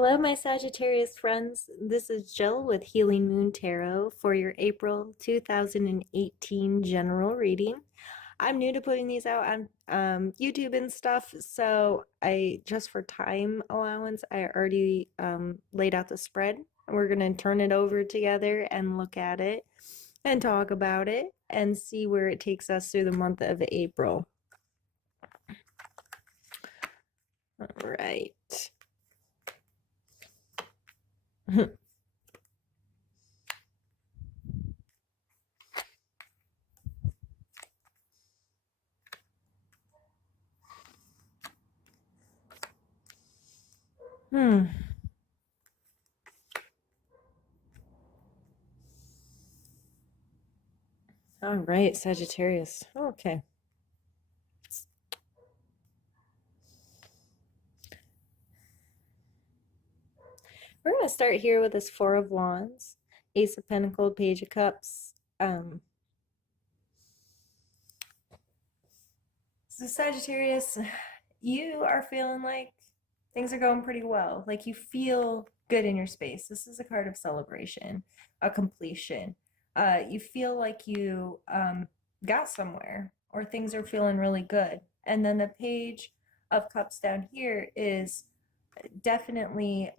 Hello, my Sagittarius friends. This is Jill with Healing Moon Tarot for your April 2018 general reading. I'm new to putting these out on YouTube and stuff, so just for time allowance, I already laid out the spread. We're going to turn it over together and look at it and talk about it and see where it takes us through the month of April. All right. Hmm. All right, Sagittarius. Okay. We're going to start here with this Four of Wands, Ace of Pentacles, Page of Cups. So Sagittarius, you are feeling like things are going pretty well. Like you feel good in your space. This is a card of celebration, a completion. You feel like you got somewhere or things are feeling really good. And then the Page of Cups down here is definitely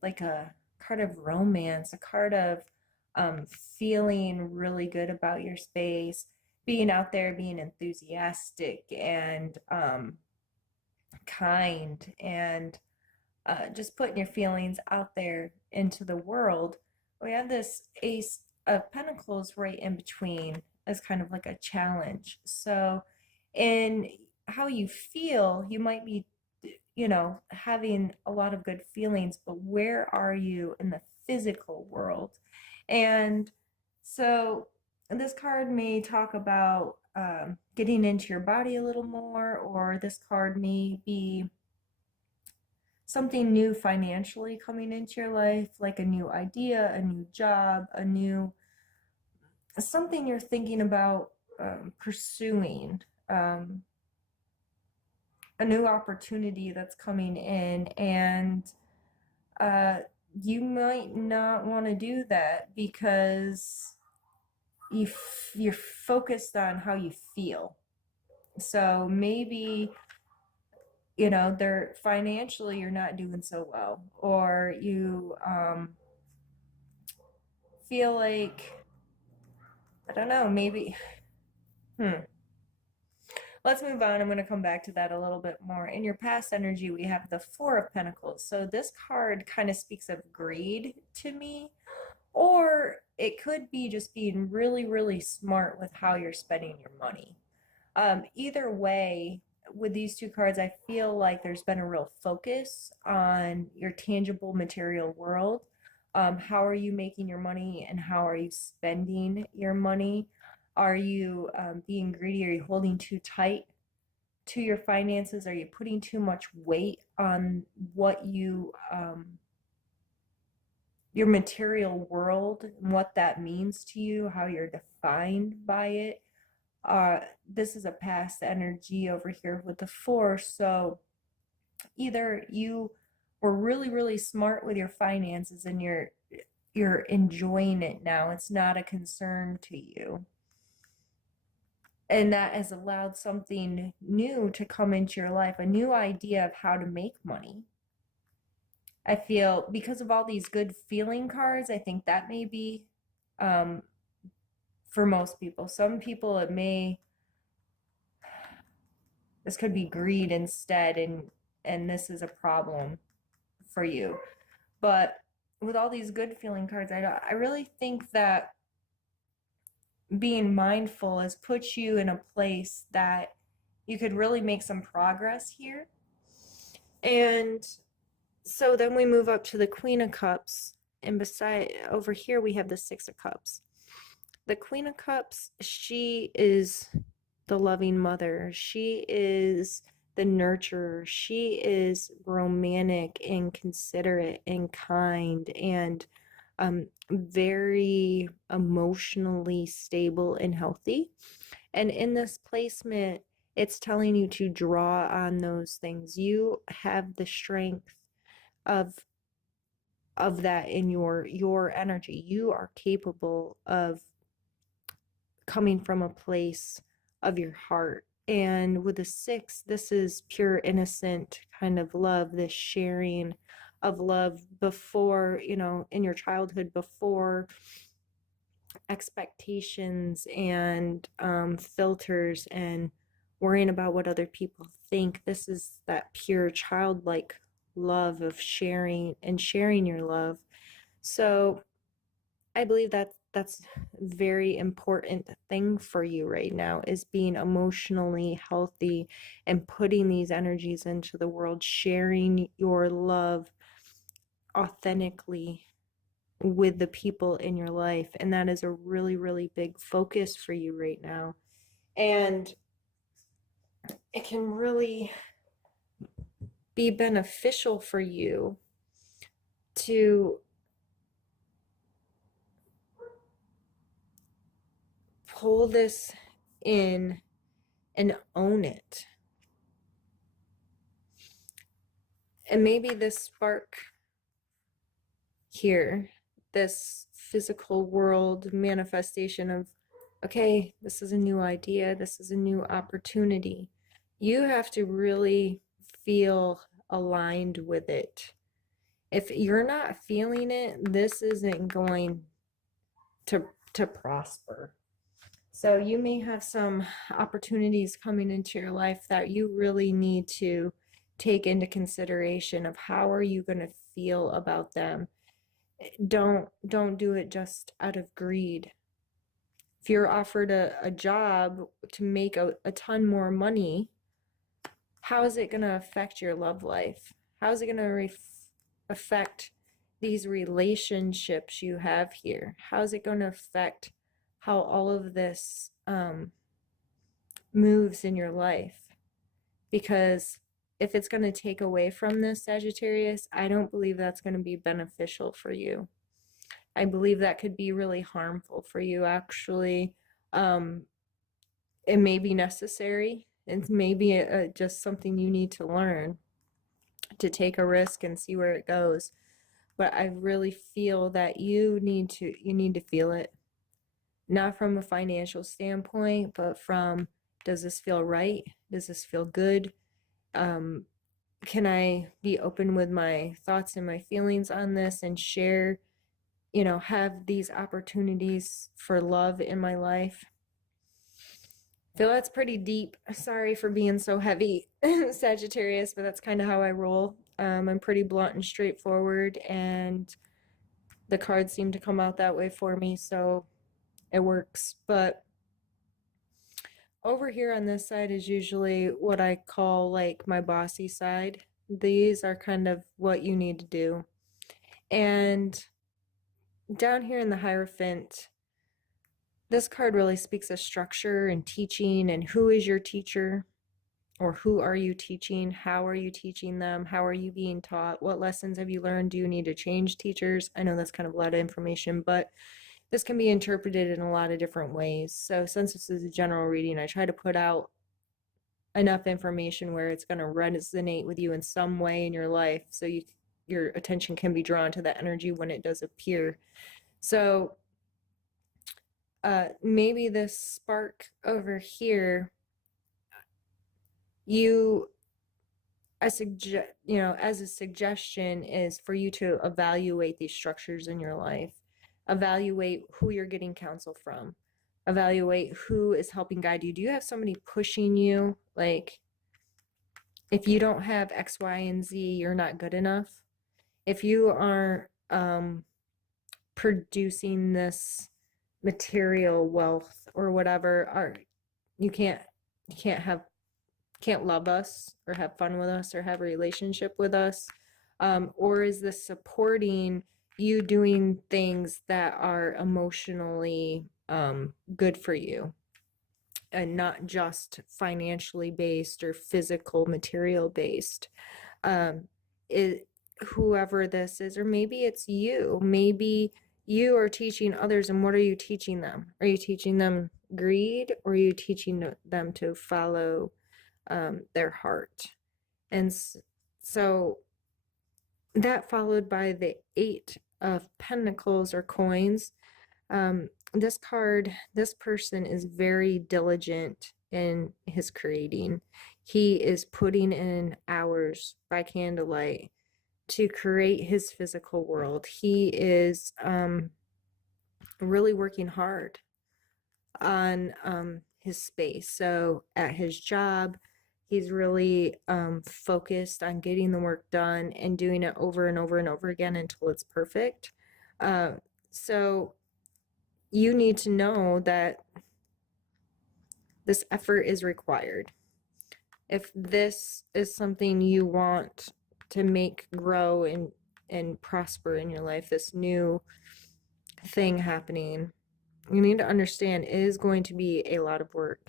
like a card of romance, a card of feeling really good about your space, being out there, being enthusiastic and kind, and just putting your feelings out there into the world. We have this Ace of Pentacles right in between as kind of like a challenge. So, in how you feel, you might be having a lot of good feelings, but where are you in the physical world? And so this card may talk about getting into your body a little more, or this card may be something new financially coming into your life, like a new idea, a new job, something you're thinking about pursuing. A new opportunity that's coming in, and you might not want to do that because you're focused on how you feel. So maybe they're financially you're not doing so well, or you feel like, I don't know, maybe Let's move on. I'm going to come back to that a little bit more. In your past energy, we have the Four of Pentacles. So this card kind of speaks of greed to me, or it could be just being really, really smart with how you're spending your money. Either way, with these two cards, I feel like there's been a real focus on your tangible material world. How are you making your money and how are you spending your money? Are you being greedy? Are you holding too tight to your finances? Are you putting too much weight on what your material world and what that means to you, how you're defined by it? This is a past energy over here with the Four. So either you were really, really smart with your finances and you're enjoying it now. It's not a concern to you. And that has allowed something new to come into your life, a new idea of how to make money. I feel because of all these good feeling cards, I think that may be for most people. Some people this could be greed instead, and this is a problem for you. But with all these good feeling cards, I really think that being mindful has put you in a place that you could really make some progress here. And so then we move up to the Queen of Cups, and beside over here we have the Six of Cups. The Queen of Cups, she is the loving mother. She is the nurturer. She is romantic and considerate and kind and very emotionally stable and healthy. And in this placement, it's telling you to draw on those things. You have the strength of that in your energy. You are capable of coming from a place of your heart. And with the 6, this is pure innocent kind of love, this sharing of love before, in your childhood, before expectations and filters and worrying about what other people think. This is that pure childlike love of sharing and sharing your love. So I believe that that's a very important thing for you right now, is being emotionally healthy and putting these energies into the world, sharing your love authentically with the people in your life. And that is a really, really big focus for you right now. And it can really be beneficial for you to pull this in and own it. And maybe this spark here, this physical world manifestation of, okay, this is a new idea, this is a new opportunity. You have to really feel aligned with it. If you're not feeling it, this isn't going to prosper. So you may have some opportunities coming into your life that you really need to take into consideration of how are you going to feel about them. Don't do it just out of greed. If you're offered a job to make a ton more money, how is it going to affect your love life? How is it going to affect these relationships you have here? How is it going to affect how all of this moves in your life? Because if it's going to take away from this, Sagittarius, I don't believe that's going to be beneficial for you. I believe that could be really harmful for you, actually. It may be necessary. It's maybe just something you need to learn, to take a risk and see where it goes. But I really feel that you need to feel it. Not from a financial standpoint, but from, does this feel right? Does this feel good? Can I be open with my thoughts and my feelings on this and share, have these opportunities for love in my life? I feel that's pretty deep. Sorry for being so heavy, Sagittarius, but that's kind of how I roll. I'm pretty blunt and straightforward, and the cards seem to come out that way for me, so it works. But over here on this side is usually what I call like my bossy side. These are kind of what you need to do. And down here in the Hierophant, this card really speaks of structure and teaching, and who is your teacher, or who are you teaching? How are you teaching them? How are you being taught? What lessons have you learned? Do you need to change teachers? I know that's kind of a lot of information, but this can be interpreted in a lot of different ways. So since this is a general reading, I try to put out enough information where it's going to resonate with you in some way in your life, so your attention can be drawn to that energy when it does appear. So maybe this spark over here, as a suggestion, is for you to evaluate these structures in your life. Evaluate who you're getting counsel from. Evaluate who is helping guide you. Do you have somebody pushing you? Like, if you don't have X, Y, and Z, you're not good enough. If you aren't producing this material wealth or whatever, you can't love us or have fun with us or have a relationship with us. Or is this supporting you doing things that are emotionally good for you, and not just financially based or physical material based? Whoever this is, or maybe it's you, maybe you are teaching others, and what are you teaching them? Are you teaching them greed, or are you teaching them to follow their heart? And so that followed by the Eight of Pentacles or coins. This card, this person is very diligent in his creating. He is putting in hours by candlelight to create his physical world. He is really working hard on his space. So at his job, he's really focused on getting the work done and doing it over and over and over again until it's perfect. So you need to know that this effort is required. If this is something you want to make grow and prosper in your life, this new thing happening, you need to understand it is going to be a lot of work,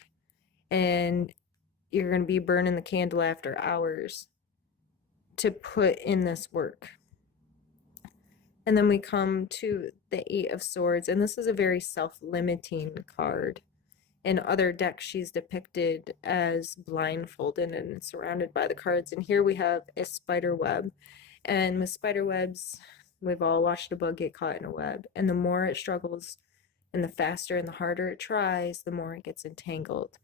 and you're going to be burning the candle after hours to put in this work. And then we come to the Eight of Swords, and this is a very self-limiting card. In other decks, she's depicted as blindfolded and surrounded by the cards. And here we have a spider web. And with spider webs, we've all watched a bug get caught in a web. And the more it struggles and the faster and the harder it tries, the more it gets entangled.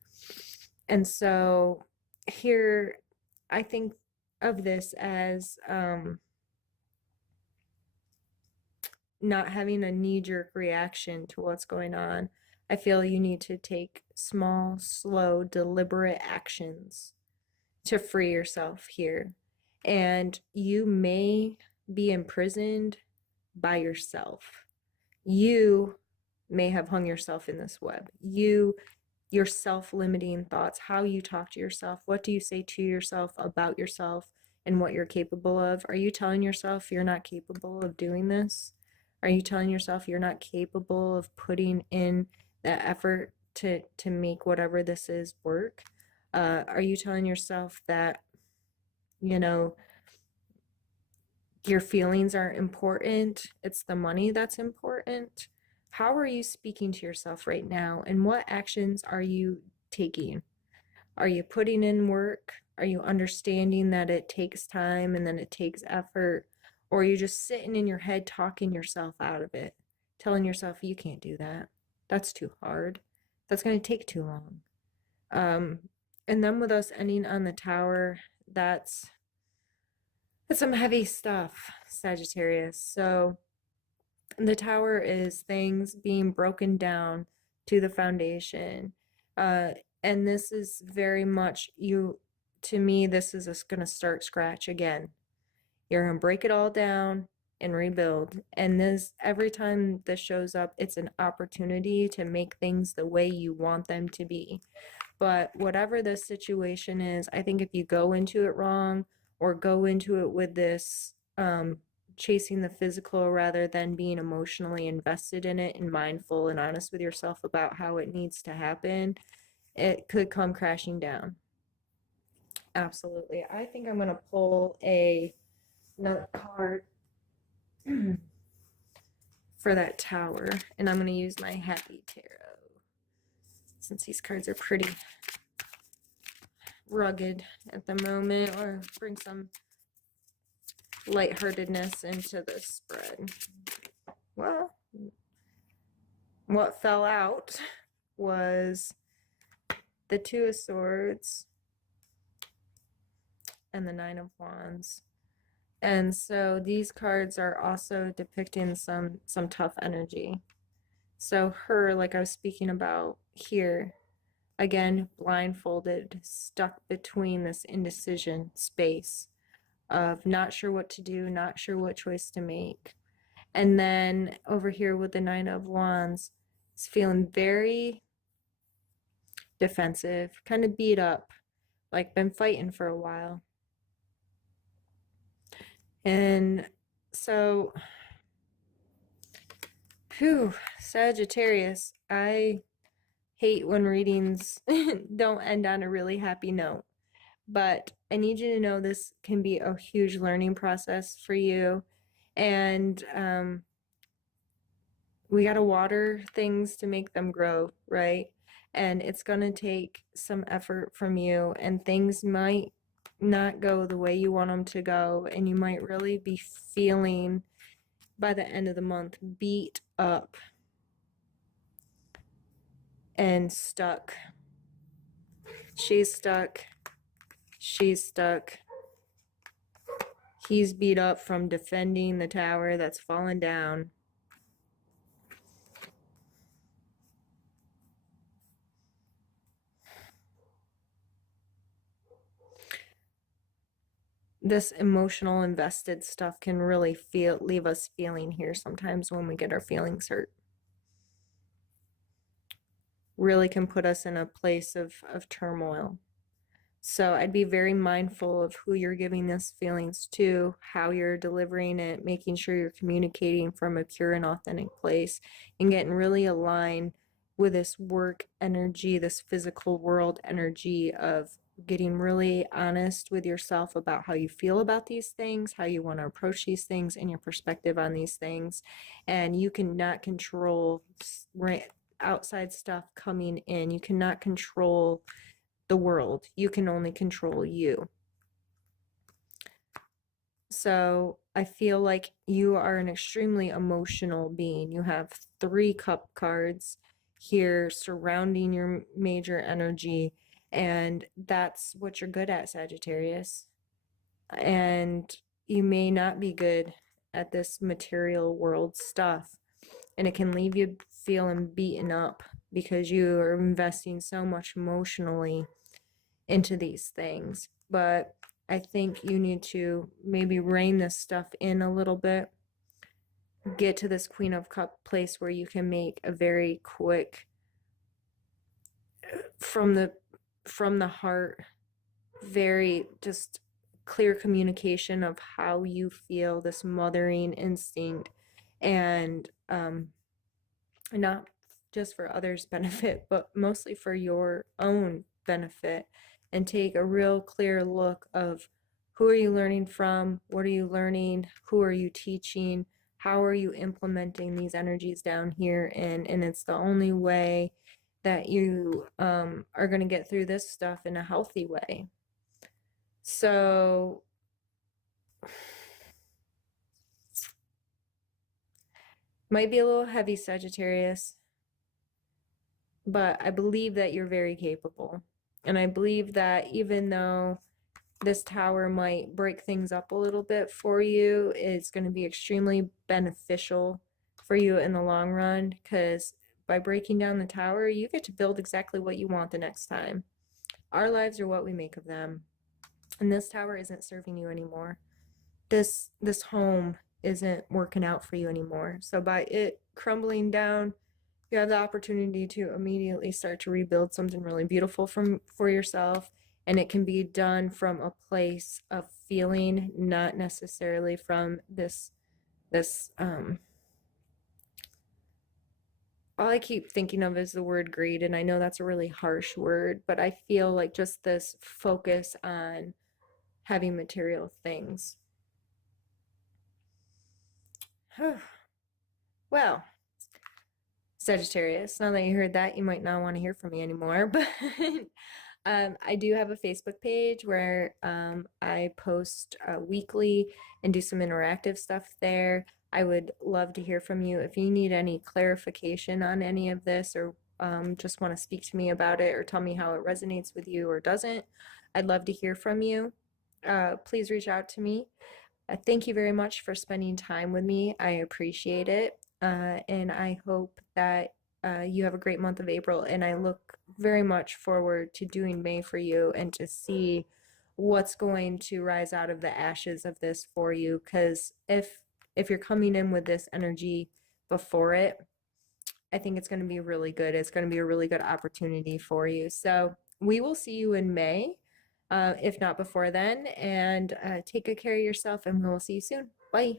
And so here, I think of this as not having a knee-jerk reaction to what's going on. I feel you need to take small, slow, deliberate actions to free yourself here. And you may be imprisoned by yourself. You may have hung yourself in this web. Your self-limiting thoughts, how you talk to yourself, what do you say to yourself about yourself and what you're capable of? Are you telling yourself you're not capable of doing this? Are you telling yourself you're not capable of putting in that effort to make whatever this is work? Are you telling yourself that, you know, your feelings are important? It's the money that's important. How are you speaking to yourself right now? And what actions are you taking? Are you putting in work? Are you understanding that it takes time and then it takes effort? Or are you just sitting in your head talking yourself out of it, telling yourself you can't do that? That's too hard. That's going to take too long. And then with us ending on the Tower, that's some heavy stuff, Sagittarius. So the Tower is things being broken down to the foundation. And this is very much to me, this is going to start scratch again. You're going to break it all down and rebuild. And every time this shows up, it's an opportunity to make things the way you want them to be. But whatever the situation is, I think if you go into it wrong or go into it with this chasing the physical rather than being emotionally invested in it and mindful and honest with yourself about how it needs to happen, it could come crashing down. Absolutely. I think I'm going to pull another card for that Tower, and I'm going to use my Happy Tarot since these cards are pretty rugged at the moment, or bring some lightheartedness into the spread. Well, what fell out was the Two of Swords and the Nine of Wands. And so these cards are also depicting some tough energy. So her, like I was speaking about here, again, blindfolded, stuck between this indecision space of not sure what to do, not sure what choice to make. And then over here with the Nine of Wands, it's feeling very defensive, kind of beat up, like been fighting for a while. And so, Sagittarius, I hate when readings don't end on a really happy note, but I need you to know this can be a huge learning process for you. And we got to water things to make them grow, right? And it's going to take some effort from you, and things might not go the way you want them to go, and you might really be feeling by the end of the month beat up and stuck. She's stuck. She's stuck. He's beat up from defending the tower that's fallen down. This emotional invested stuff can really leave us feeling here sometimes when we get our feelings hurt. Really can put us in a place of turmoil. So I'd be very mindful of who you're giving this feelings to, how you're delivering it, making sure you're communicating from a pure and authentic place, and getting really aligned with this work energy, this physical world energy of getting really honest with yourself about how you feel about these things, how you want to approach these things, and your perspective on these things. And you cannot control outside stuff coming in. You cannot control the world. You can only control you. So I feel like you are an extremely emotional being. You have 3 cup cards here surrounding your major energy, and that's what you're good at, Sagittarius. And you may not be good at this material world stuff, and it can leave you feeling beaten up because you are investing so much emotionally into these things. But I think you need to maybe rein this stuff in a little bit. Get to this Queen of Cup place where you can make a very quick, from the heart, very just clear communication of how you feel, this mothering instinct, and not just for others' benefit, but mostly for your own benefit, and take a real clear look of who are you learning from, what are you learning, who are you teaching, how are you implementing these energies down here, and it's the only way that you are going to get through this stuff in a healthy way. So might be a little heavy, Sagittarius, but I believe that you're very capable. And I believe that even though this tower might break things up a little bit for you, it's going to be extremely beneficial for you in the long run, because by breaking down the tower, you get to build exactly what you want the next time. Our lives are what we make of them. And this tower isn't serving you anymore. This home isn't working out for you anymore. So by it crumbling down, you have the opportunity to immediately start to rebuild something really beautiful for yourself, and it can be done from a place of feeling, not necessarily from this all I keep thinking of is the word greed, and I know that's a really harsh word, but I feel like just this focus on having material things. Well, Sagittarius, now that you heard that, you might not want to hear from me anymore, but I do have a Facebook page where I post weekly and do some interactive stuff there. I would love to hear from you. If you need any clarification on any of this, or just want to speak to me about it, or tell me how it resonates with you or doesn't, I'd love to hear from you. Please reach out to me. Thank you very much for spending time with me. I appreciate it. And I hope that you have a great month of April. And I look very much forward to doing May for you, and to see what's going to rise out of the ashes of this for you. Because if you're coming in with this energy before it, I think it's going to be really good. It's going to be a really good opportunity for you. So we will see you in May, if not before then. And take good care of yourself, and we will see you soon. Bye.